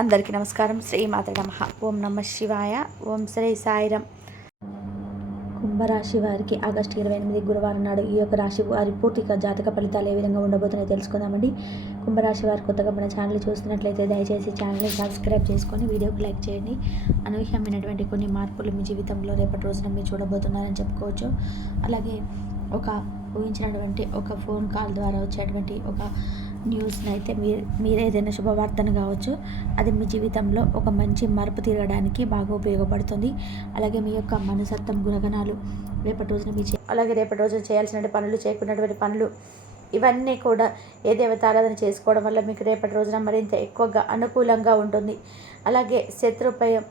అందరికీ నమస్కారం. శ్రీమాత నమః. ఓం నమ శివాయ. ఓం శ్రీ సాయిరం. కుంభరాశి వారికి ఆగస్టు 28 గురువారం నాడు ఈ యొక్క రాశి వారి పూర్తిగా జాతక ఫలితాలు ఏ విధంగా ఉండబోతున్నాయో తెలుసుకుందామండి. కుంభరాశి వారు కొత్తగా మన ఛానల్ చూస్తున్నట్లయితే దయచేసి ఛానల్ని సబ్స్క్రైబ్ చేసుకొని వీడియోకి లైక్ చేయండి. అనూహ్యమైనటువంటి కొన్ని మార్పులు మీ జీవితంలో రేపటి రోజున మీరు చూడబోతున్నారని చెప్పుకోవచ్చు. అలాగే ఒక ఊహించినటువంటి ఒక ఫోన్ కాల్ ద్వారా వచ్చేటువంటి ఒక న్యూస్ని అయితే మీరు ఏదైనా శుభవార్తను కావచ్చు, అది మీ జీవితంలో ఒక మంచి మార్పు తీరడానికి బాగా ఉపయోగపడుతుంది. అలాగే మీ యొక్క మనసత్వం గుణగణాలు రేపటి రోజున రేపటి రోజున చేయాల్సిన పనులు, చేయకున్నటువంటి పనులు, ఇవన్నీ కూడా ఏ దేవతారాధన చేసుకోవడం వల్ల మీకు రేపటి రోజున మరింత ఎక్కువగా అనుకూలంగా ఉంటుంది. అలాగే శత్రుపయం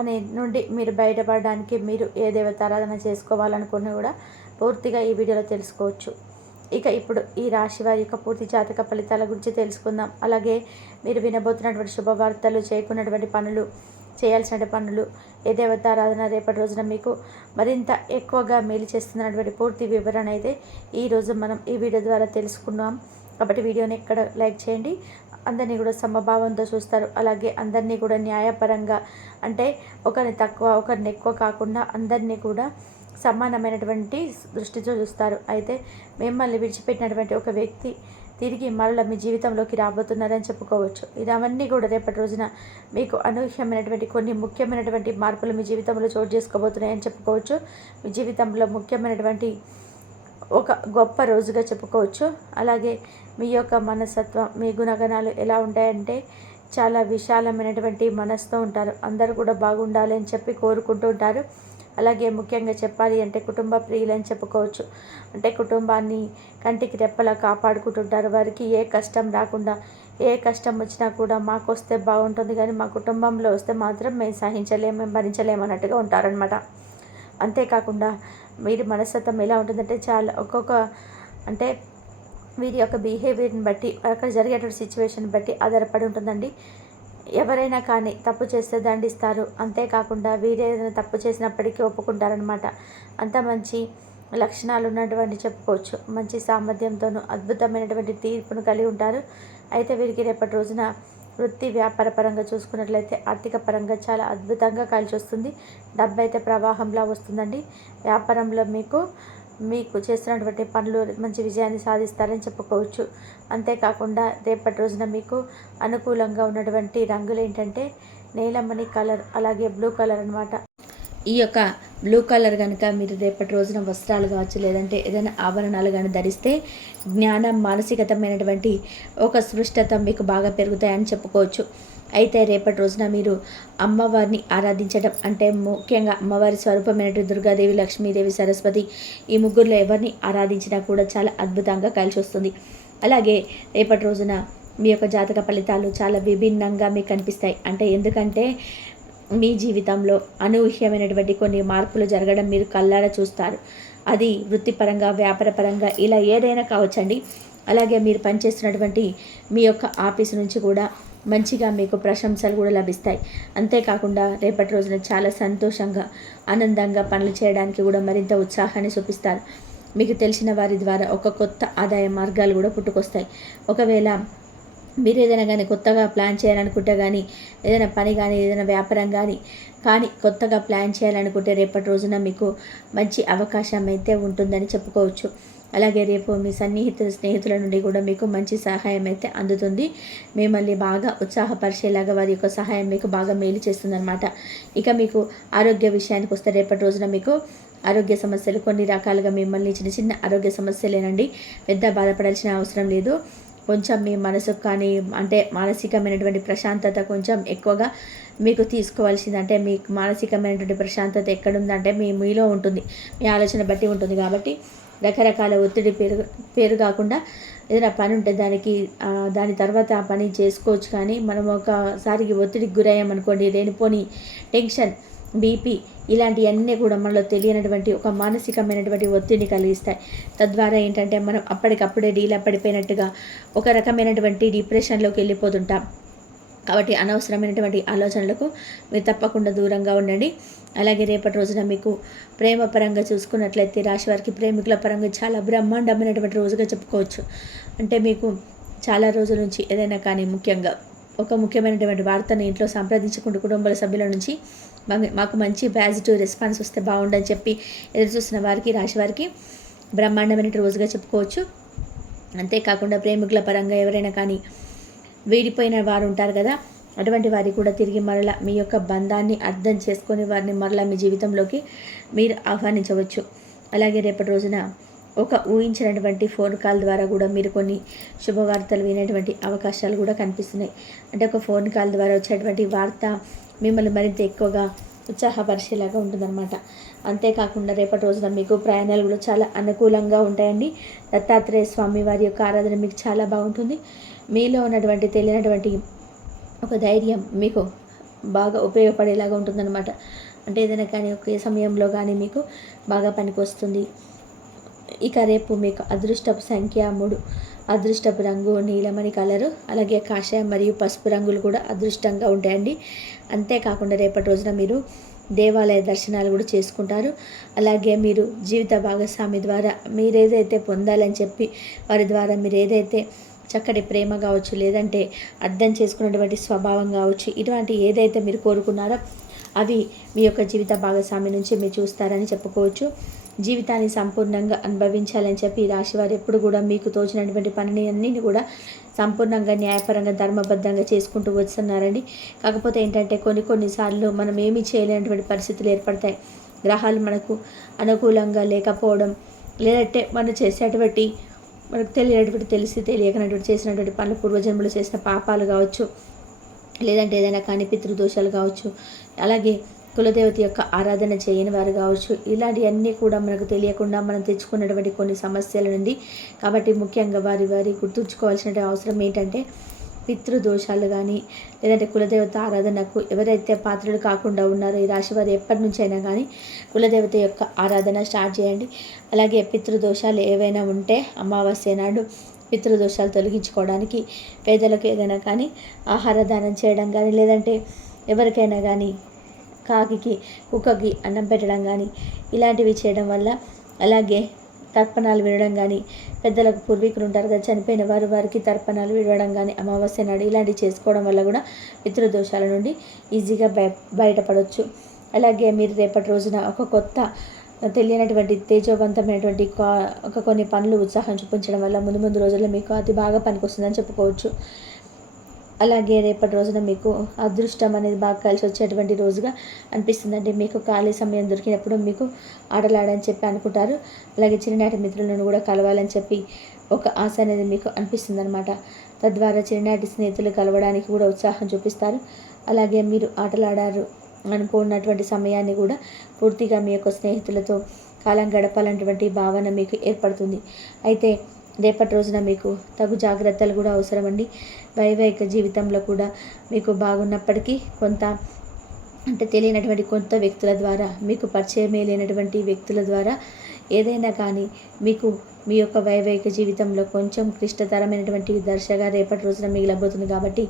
అనే నుండి మీరు బయటపడడానికి మీరు ఏ దేవతారాధన చేసుకోవాలనుకున్నా కూడా పూర్తిగా ఈ వీడియోలో తెలుసుకోవచ్చు. ఇక ఇప్పుడు ఈ రాశి వారి యొక్క పూర్తి జాతక ఫలితాల గురించి తెలుసుకుందాం. అలాగే మీరు వినబోతున్నటువంటి శుభవార్తలు, చేయకున్నటువంటి పనులు, చేయాల్సిన పనులు, ఏ దేవతారాధన రేపటి రోజున మీకు మరింత ఎక్కువగా మేలు చేస్తున్నటువంటి పూర్తి వివరణ అయితే ఈరోజు మనం ఈ వీడియో ద్వారా తెలుసుకున్నాం. కాబట్టి వీడియోని ఎక్కడ లైక్ చేయండి. అందరినీ కూడా సమభావంతో చూస్తారు. అలాగే అందరినీ కూడా న్యాయపరంగా, అంటే ఒకరిని తక్కువ ఒకరిని ఎక్కువ కాకుండా అందరినీ కూడా సమానమైనటువంటి దృష్టితో చూస్తారు. అయితే మిమ్మల్ని విడిచిపెట్టినటువంటి ఒక వ్యక్తి తిరిగి మరల మీ జీవితంలోకి రాబోతున్నారని చెప్పుకోవచ్చు. ఇవన్నీ కూడా రేపటి రోజున మీకు అనూహ్యమైనటువంటి కొన్ని ముఖ్యమైనటువంటి మార్పులు మీ జీవితంలో చోటు చేసుకోబోతున్నాయని చెప్పుకోవచ్చు. మీ జీవితంలో ముఖ్యమైనటువంటి ఒక గొప్ప రోజుగా చెప్పుకోవచ్చు. అలాగే మీ యొక్క మనస్తత్వం, మీ గుణగణాలు ఎలా ఉంటాయంటే చాలా విశాలమైనటువంటి మనసుతో ఉంటారు. అందరూ కూడా బాగుండాలి అని చెప్పి కోరుకుంటూ ఉంటారు. అలాగే ముఖ్యంగా చెప్పాలి అంటే కుటుంబ ప్రియులని చెప్పుకోవచ్చు. అంటే కుటుంబాన్ని కంటికి రెప్పలా కాపాడుకుంటుంటారు. వారికి ఏ కష్టం రాకుండా, ఏ కష్టం వచ్చినా కూడా మాకు వస్తే బాగుంటుంది, కానీ మా కుటుంబంలో వస్తే మాత్రం మేము సహించలేము, మేము భరించలేము అన్నట్టుగా ఉంటారనమాట. అంతేకాకుండా వీరి మనస్తత్వం ఎలా ఉంటుందంటే చాలా అంటే వీరి యొక్క బిహేవియర్ని బట్టి, అక్కడ జరిగేటువంటి సిచ్యువేషన్ బట్టి ఆధారపడి ఉంటుందండి. ఎవరైనా కానీ తప్పు చేస్తే దండిస్తారు. అంతేకాకుండా వీరేదైనా తప్పు చేసినప్పటికీ ఒప్పుకుంటారనమాట. అంత మంచి లక్షణాలు ఉన్నటువంటి చెప్పుకోవచ్చు. మంచి సామర్థ్యంతోనూ అద్భుతమైనటువంటి తీర్పును కలిగి ఉంటారు. అయితే వీరికి రేపటి రోజున వృత్తి వ్యాపార పరంగా చూసుకున్నట్లయితే ఆర్థిక పరంగా చాలా అద్భుతంగా కలిసి వస్తుంది. డబ్బు అయితే ప్రవాహంలా వస్తుందండి. వ్యాపారంలో మీకు చేస్తున్నటువంటి పనులు మంచి విజయాన్ని సాధిస్తారని చెప్పుకోవచ్చు. అంతేకాకుండా రేపటి రోజున మీకు అనుకూలంగా ఉన్నటువంటి రంగులు ఏంటంటే నీలమణి కలర్, అలాగే బ్లూ కలర్ అనమాట. ఈ యొక్క బ్లూ కలర్ కనుక మీరు రేపటి రోజున వస్త్రాలు కావచ్చు, లేదంటే ఏదైనా ఆభరణాలు కానీ ధరిస్తే జ్ఞానం, మానసికతమైనటువంటి ఒక స్పృష్టత మీకు బాగా పెరుగుతాయని చెప్పుకోవచ్చు. అయితే రేపటి రోజున మీరు అమ్మవారిని ఆరాధించడం, అంటే ముఖ్యంగా అమ్మవారి స్వరూపమైనటువంటి దుర్గాదేవి, లక్ష్మీదేవి, సరస్వతి, ఈ ముగ్గురులో ఎవరిని ఆరాధించినా కూడా చాలా అద్భుతంగా కలిసి వస్తుంది. అలాగే రేపటి రోజున మీ యొక్క జాతక ఫలితాలు చాలా విభిన్నంగా మీకు కనిపిస్తాయి. ఎందుకంటే మీ జీవితంలో అనూహ్యమైనటువంటి కొన్ని మార్పులు జరగడం మీరు కళ్ళారా చూస్తారు. అది వృత్తిపరంగా, వ్యాపారపరంగా, ఇలా ఏదైనా కావచ్చండి. అలాగే మీరు పనిచేస్తున్నటువంటి మీ యొక్క ఆఫీసు నుంచి కూడా మంచిగా మీకు ప్రశంసలు కూడా లభిస్తాయి. అంతేకాకుండా రేపటి రోజున చాలా సంతోషంగా, ఆనందంగా పనులు చేయడానికి కూడా మరింత ఉత్సాహాన్ని చూపిస్తారు. మీకు తెలిసిన వారి ద్వారా ఒక కొత్త ఆదాయ మార్గాలు కూడా పుట్టుకొస్తాయి. ఒకవేళ మీరు ఏదైనా కానీ కొత్తగా ప్లాన్ చేయాలనుకుంటే కానీ, ఏదైనా పని కానీ, ఏదైనా వ్యాపారం కానీ కొత్తగా ప్లాన్ చేయాలనుకుంటే రేపటి రోజున మీకు మంచి అవకాశం అయితే ఉంటుందని చెప్పుకోవచ్చు. అలాగే రేపు మీ స్నేహితుల నుండి కూడా మీకు మంచి సహాయం అయితే అందుతుంది. మిమ్మల్ని బాగా ఉత్సాహపరిచేలాగా వారి యొక్క సహాయం మీకు బాగా మేలు చేస్తుందన్నమాట. ఇక మీకు ఆరోగ్య విషయానికి వస్తే రేపటి రోజున మీకు ఆరోగ్య సమస్యలు కొన్ని రకాలుగా మిమ్మల్ని చిన్న చిన్న ఆరోగ్య సమస్యలేనండి, పెద్ద బాధపడాల్సిన అవసరం లేదు. కొంచెం మీ మనసుకు కానీ, అంటే మానసికమైనటువంటి ప్రశాంతత కొంచెం ఎక్కువగా మీకు తీసుకోవాల్సింది. అంటే మీకు మానసికమైనటువంటి ప్రశాంతత ఎక్కడుందంటే మీలో ఉంటుంది, మీ ఆలోచన బట్టి ఉంటుంది. కాబట్టి రకరకాల ఒత్తిడి పేరు కాకుండా ఏదైనా పని ఉంటే దాని తర్వాత ఆ పని చేసుకోవచ్చు. కానీ మనం ఒకసారికి ఒత్తిడికి గురయ్యామనుకోండి, లేనిపోని టెన్షన్, బీపీ, ఇలాంటివన్నీ కూడా మనలో తెలియనటువంటి ఒక మానసికమైనటువంటి ఒత్తిడిని కలిగిస్తాయి. తద్వారా ఏంటంటే మనం అప్పటికప్పుడే డీలా పడిపోయినట్టుగా ఒక రకమైనటువంటి డిప్రెషన్లోకి వెళ్ళిపోతుంటాం. కాబట్టి అనవసరమైనటువంటి ఆలోచనలకు మీరు తప్పకుండా దూరంగా ఉండండి. అలాగే రేపటి రోజున మీకు ప్రేమ పరంగా చూసుకున్నట్లయితే రాశి వారికి ప్రేమికుల పరంగా చాలా బ్రహ్మాండమైనటువంటి రోజుగా చెప్పుకోవచ్చు. అంటే మీకు చాలా రోజుల నుంచి ఏదైనా కానీ, ముఖ్యంగా ఒక ముఖ్యమైనటువంటి వార్తను ఇంట్లో సంప్రదించుకుంటూ కుటుంబ సభ్యుల నుంచి మాకు మంచి పాజిటివ్ రెస్పాన్స్ వస్తే బాగుండని చెప్పి ఎదురు చూస్తున్న వారికి, రాశి వారికి బ్రహ్మాండమైన రోజుగా చెప్పుకోవచ్చు. అంతేకాకుండా ప్రేమికుల పరంగా ఎవరైనా కానీ వీడిపోయిన వారు ఉంటారు కదా, అటువంటి వారికి కూడా తిరిగి మరలా మీ యొక్క బంధాన్ని అర్థం చేసుకొని వారిని మరలా మీ జీవితంలోకి మీరు ఆహ్వానించవచ్చు. అలాగే రేపటి రోజున ఒక ఊహించినటువంటి ఫోన్ కాల్ ద్వారా కూడా మీరు కొన్ని శుభవార్తలు వినేటువంటి అవకాశాలు కూడా కనిపిస్తున్నాయి. అంటే ఒక ఫోన్ కాల్ ద్వారా వచ్చేటువంటి వార్త మిమ్మల్ని మరింత ఎక్కువగా ఉత్సాహపరిచేలాగా ఉంటుందన్నమాట. అంతేకాకుండా రేపటి రోజున మీకు ప్రయాణాలు కూడా చాలా అనుకూలంగా ఉంటాయండి. దత్తాత్రేయ స్వామి వారి యొక్క ఆరాధన మీకు చాలా బాగుంటుంది. మీలో ఉన్నటువంటి తెలియనటువంటి ఒక ధైర్యం మీకు బాగా ఉపయోగపడేలాగా ఉంటుందన్నమాట. అంటే ఏదైనా కానీ ఒకే సమయంలో కానీ మీకు బాగా పనికొస్తుంది. ఇక రేపు మీకు అదృష్టపు సంఖ్య 3, అదృష్టపు రంగు నీలమణి కలరు, అలాగే కాషాయం మరియు పసుపు రంగులు కూడా అదృష్టంగా ఉంటాయండి. అంతేకాకుండా రేపటి రోజున మీరు దేవాలయ దర్శనాలు కూడా చేసుకుంటారు. అలాగే మీరు జీవిత భాగస్వామి ద్వారా మీరేదైతే పొందాలని చెప్పి వారి ద్వారా మీరు ఏదైతే చక్కటి ప్రేమ కావచ్చు, లేదంటే అర్థం చేసుకున్నటువంటి స్వభావం కావచ్చు, ఇటువంటి ఏదైతే మీరు కోరుకున్నారో అవి మీ యొక్క జీవిత భాగస్వామి నుంచి మీరు చూస్తారని చెప్పుకోవచ్చు. జీవితాన్ని సంపూర్ణంగా అనుభవించాలని చెప్పి ఈ రాశి వారు ఎప్పుడు కూడా మీకు తోచినటువంటి పనిని అన్నింటినీ కూడా సంపూర్ణంగా న్యాయపరంగా ధర్మబద్ధంగా చేసుకుంటూ వస్తున్నారండి. కాకపోతే ఏంటంటే కొన్నిసార్లు మనం ఏమీ చేయలేనటువంటి పరిస్థితులు ఏర్పడతాయి. గ్రహాలు మనకు అనుకూలంగా లేకపోవడం, లేదంటే మనం చేసేటువంటి మనకు తెలిసి తెలియకనటువంటి చేసినటువంటి పనులు, పూర్వజన్మలు చేసిన పాపాలు కావచ్చు, లేదంటే ఏదైనా కానీ పితృదోషాలు కావచ్చు, అలాగే కులదేవత యొక్క ఆరాధన చేయని వారు కావచ్చు, ఇలాంటివన్నీ కూడా మనకు తెలియకుండా మనం తెచ్చుకున్నటువంటి కొన్ని సమస్యల నుండి. కాబట్టి ముఖ్యంగా వారి గుర్తుంచుకోవాల్సిన అవసరం ఏంటంటే పితృదోషాలు కానీ, లేదంటే కులదేవత ఆరాధనకు ఎవరైతే పాత్రలు కాకుండా ఉన్నారో ఈ రాశి వారు ఎప్పటి నుంచైనా కానీ కులదేవత యొక్క ఆరాధన స్టార్ట్ చేయండి. అలాగే పితృదోషాలు ఏవైనా ఉంటే అమావాస్య నాడు పితృదోషాలు తొలగించుకోవడానికి పేదలకు ఏదైనా కానీ ఆహార దానం చేయడం కానీ, లేదంటే ఎవరికైనా కానీ కాకికి కుక్కకి అన్నం పెట్టడం కానీ ఇలాంటివి చేయడం వల్ల, అలాగే తర్పణాలు వినడం కానీ, పెద్దలకు పూర్వీకులు ఉంటారు కదా చనిపోయిన వారికి తర్పణాలు విడవడం కానీ అమావాస్య నాడు ఇలాంటివి చేసుకోవడం వల్ల కూడా పితృదోషాల నుండి ఈజీగా బయటపడవచ్చు. అలాగే మీరు రేపటి రోజున ఒక కొత్త తెలియనటువంటి తేజోవంతమైనటువంటి కొన్ని పనులు ఉత్సాహం చూపించడం వల్ల ముందు రోజుల్లో మీకు అతి బాగా పనికొస్తుందని చెప్పుకోవచ్చు. అలాగే రేపటి రోజున మీకు అదృష్టం అనేది బాగా కలిసి వచ్చేటువంటి రోజుగా అనిపిస్తుందండి. మీకు ఖాళీ సమయం దొరికినప్పుడు మీకు ఆటలాడని చెప్పి అనుకుంటారు. అలాగే చిన్ననాటి మిత్రులను కూడా కలవాలని చెప్పి ఒక ఆశ అనేది మీకు అనిపిస్తుంది అనమాట. తద్వారా చిన్ననాటి స్నేహితులు కలవడానికి కూడా ఉత్సాహం చూపిస్తారు. అలాగే మీరు ఆటలాడారు అనుకున్నటువంటి సమయాన్ని కూడా పూర్తిగా మీ యొక్క స్నేహితులతో కాలం గడపాలన్నటువంటి భావన మీకు ఏర్పడుతుంది. అయితే రేపటి రోజున మీకు తగు జాగ్రత్తలు కూడా అవసరమండి. వైవాహిక జీవితంలో కూడా మీకు బాగున్నప్పటికీ కొంత అంటే తెలియనటువంటి కొత్త వ్యక్తుల ద్వారా, మీకు పరిచయమే లేనటువంటి వ్యక్తుల ద్వారా ఏదైనా కానీ మీకు మీ యొక్క వైవాహిక జీవితంలో కొంచెం క్లిష్టతరమైనటువంటి దశగా రేపటి రోజున మిగిలబోతుంది. కాబట్టి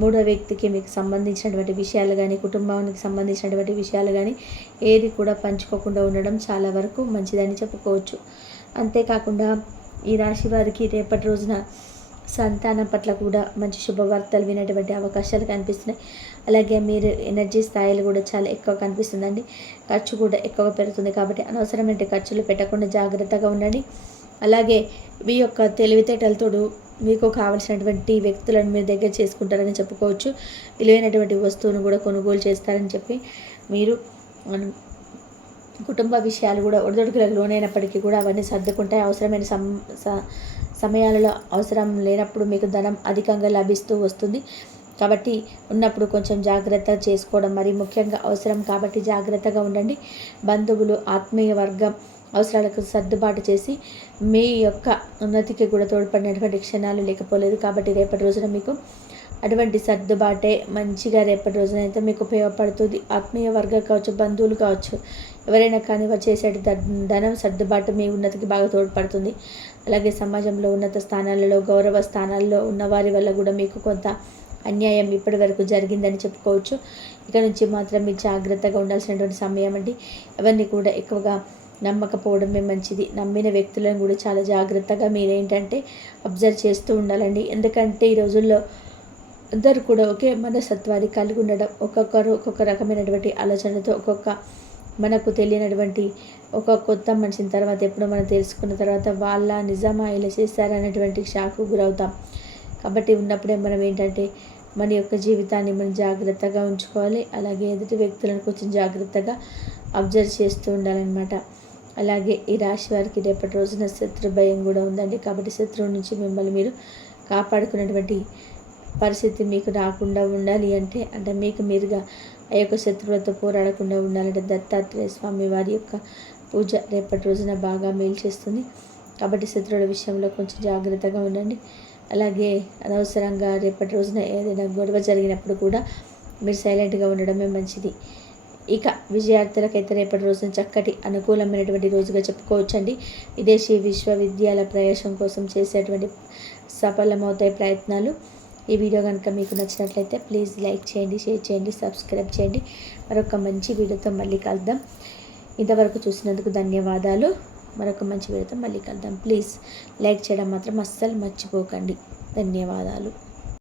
మూడో వ్యక్తికి మీకు సంబంధించినటువంటి విషయాలు కానీ, కుటుంబానికి సంబంధించినటువంటి విషయాలు కానీ ఏది కూడా పంచుకోకుండా ఉండడం చాలా వరకు మంచిదని చెప్పుకోవచ్చు. అంతేకాకుండా ఈ రాశి వారికి రేపటి రోజున సంతానం పట్ల కూడా మంచి శుభవార్తలు వినేటువంటి అవకాశాలు కనిపిస్తున్నాయి. అలాగే మీరు ఎనర్జీ స్థాయిలు కూడా చాలా ఎక్కువ కనిపిస్తుందండి. ఖర్చు కూడా ఎక్కువగా పెరుగుతుంది. కాబట్టి అనవసరమైన ఖర్చులు పెట్టకుండా జాగ్రత్తగా ఉండండి. అలాగే మీ యొక్క తెలివితేటలతో మీకు కావలసినటువంటి వ్యక్తులను మీరు దగ్గర చేసుకుంటారని చెప్పుకోవచ్చు. విలువైనటువంటి వస్తువును కూడా కొనుగోలు చేస్తారని చెప్పి మీరు కుటుంబ విషయాలు కూడా ఒడిదొడుకులకు లోనైనప్పటికీ కూడా అవన్నీ సర్దుకుంటాయి. అవసరమైన సమయాలలో అవసరం లేనప్పుడు మీకు ధనం అధికంగా లభిస్తూ వస్తుంది. కాబట్టి ఉన్నప్పుడు కొంచెం జాగ్రత్త చేసుకోవడం మరి ముఖ్యంగా అవసరం. కాబట్టి జాగ్రత్తగా ఉండండి. బంధువులు, ఆత్మీయ వర్గం అవసరాలకు సర్దుబాటు చేసి మీ యొక్క ఉన్నతికి కూడా తోడ్పడినటువంటి క్షణాలు లేకపోలేదు. కాబట్టి రేపటి రోజున మీకు అటువంటి సర్దుబాటే మంచిగా రేపటి రోజున అయితే మీకు ఉపయోగపడుతుంది. ఆత్మీయ వర్గం కావచ్చు, బంధువులు కావచ్చు, ఎవరైనా కానీ వారు చేసే ధనం సర్దుబాటు మీ ఉన్నతికి బాగా తోడ్పడుతుంది. అలాగే సమాజంలో ఉన్నత స్థానాలలో, గౌరవ స్థానాల్లో ఉన్న వారి వల్ల కూడా మీకు కొంత అన్యాయం ఇప్పటి వరకు జరిగిందని చెప్పుకోవచ్చు. ఇక నుంచి మాత్రం మీరు జాగ్రత్తగా ఉండాల్సినటువంటి సమయం అండి. ఎవరిని కూడా ఎక్కువగా నమ్మకపోవడమే మంచిది. నమ్మిన వ్యక్తులను కూడా చాలా జాగ్రత్తగా మీరేంటంటే అబ్జర్వ్ చేస్తూ ఉండాలండి. ఎందుకంటే ఈ రోజుల్లో అందరూ కూడా ఒకే మనస్తత్వాన్ని కలిగి ఉండడం, ఒక్కొక్కరు ఒక్కొక్క రకమైనటువంటి ఆలోచనలతో మనకు తెలియనటువంటి ఒక కొత్త మనిషిని తర్వాత ఎప్పుడో మనం తెలుసుకున్న తర్వాత వాళ్ళ నిజమా ఇలా చేస్తారనేటువంటి షాక్కు గురవుతాం. కాబట్టి ఉన్నప్పుడే మనం ఏంటంటే మన యొక్క జీవితాన్ని మనం జాగ్రత్తగా ఉంచుకోవాలి. అలాగే ఎదుటి వ్యక్తులను కొంచెం జాగ్రత్తగా అబ్జర్వ్ చేస్తూ ఉండాలన్నమాట. అలాగే ఈ రాశి వారికి రేపటి రోజున శత్రు భయం కూడా ఉందండి. కాబట్టి శత్రువు నుంచి మిమ్మల్ని మీరు కాపాడుకున్నటువంటి పరిస్థితి మీకు రాకుండా ఉండాలి అంటే మీకు మీరుగా ఆ యొక్క శత్రువులతో పోరాడకుండా ఉండాలంటే దత్తాత్రేయ స్వామి వారి యొక్క పూజ రేపటి రోజున బాగా మేలు చేస్తుంది. కాబట్టి శత్రువుల విషయంలో కొంచెం జాగ్రత్తగా ఉండండి. అలాగే అనవసరంగా రేపటి రోజున ఏదైనా గొడవ జరిగినప్పుడు కూడా మీరు సైలెంట్గా ఉండడమే మంచిది. ఇక విద్యార్థులకైతే రేపటి రోజున చక్కటి అనుకూలమైనటువంటి రోజుగా చెప్పుకోవచ్చండి. విదేశీ విశ్వవిద్యాలయ ప్రవేశం కోసం చేసేటువంటి సఫలమవుతాయి ప్రయత్నాలు. ఈ వీడియో కనుక మీకు నచ్చినట్లయితే ప్లీజ్ లైక్ చేయండి, షేర్ చేయండి, సబ్స్క్రైబ్ చేయండి. మరొక మంచి వీడియోతో మళ్ళీ కలుద్దాం. ఇంతవరకు చూసినందుకు ధన్యవాదాలు. మరొక మంచి వీడియోతో మళ్ళీ కలుద్దాం. ప్లీజ్ లైక్ చేయడం మాత్రం అస్సలు మర్చిపోకండి. ధన్యవాదాలు.